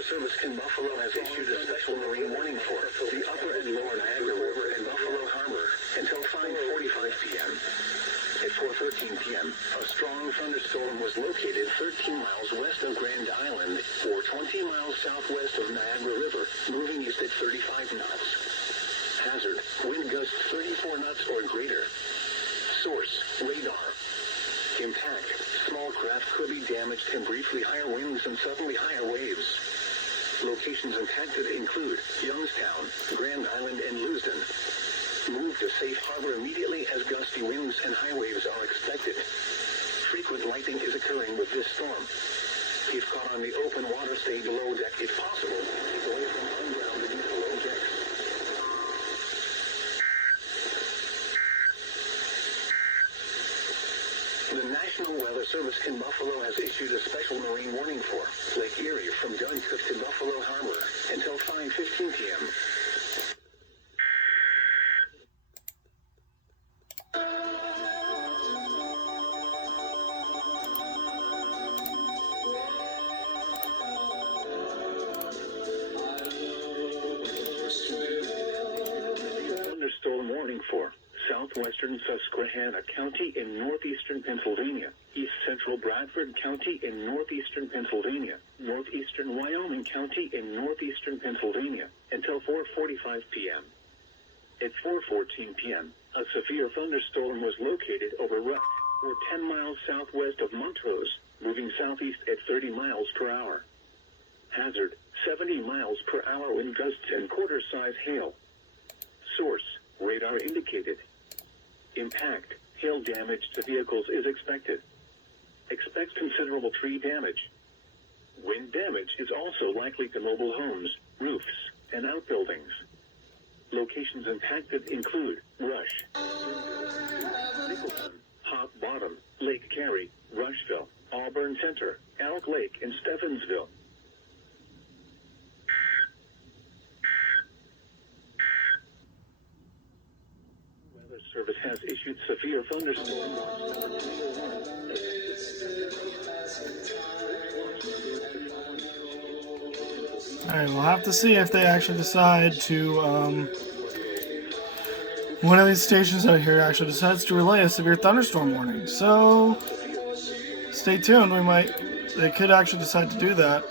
Weather Service in Buffalo has issued a special marine warning for the upper and lower Niagara River and Buffalo Harbor until 5:45 p.m. At 4:13 p.m., a strong thunderstorm was located 13 miles west of Grand Island or 20 miles southwest of Niagara River, moving east at 35 knots. Hazard, wind gusts 34 knots or greater. Source, radar. Impact, small craft could be damaged and briefly higher winds and suddenly higher waves. Locations impacted include Youngstown, Grand Island, and Lewiston. Move to safe harbor immediately as gusty winds and high waves are expected. Frequent lightning is occurring with this storm. If caught on the open water, stay below deck if possible. Keep away from ungrounded and below decks. The National Weather Service in Buffalo has issued a special marine warning for Lake Erie from Dunkirk to Buffalo Harbor until 5:15 p.m. Thunderstorm warning for southwestern Susquehanna County in northeastern Pennsylvania, east central Bradford County in northeastern Pennsylvania, northeastern Wyoming County in northeastern Pennsylvania, until 4:45 p.m. At 4:14 p.m., a severe thunderstorm was located over Rush, or 10 miles southwest of Montrose, moving southeast at 30 miles per hour. Hazard, 70 miles per hour wind gusts and quarter-size hail. Source, radar indicated. Impact, hail damage to vehicles is expected. Expect considerable tree damage. Wind damage is also likely to mobile homes, roofs, and outbuildings. Locations impacted include Rush, Nicholson, Hot Bottom, Lake Cary, Rushville, Auburn Center, Elk Lake, and Stevensville. Weather Service has issued severe thunderstorm watch number 201. Alright, we'll have to see if they actually decide to, one of these stations out here actually decides to relay a severe thunderstorm warning. So, stay tuned. They could actually decide to do that.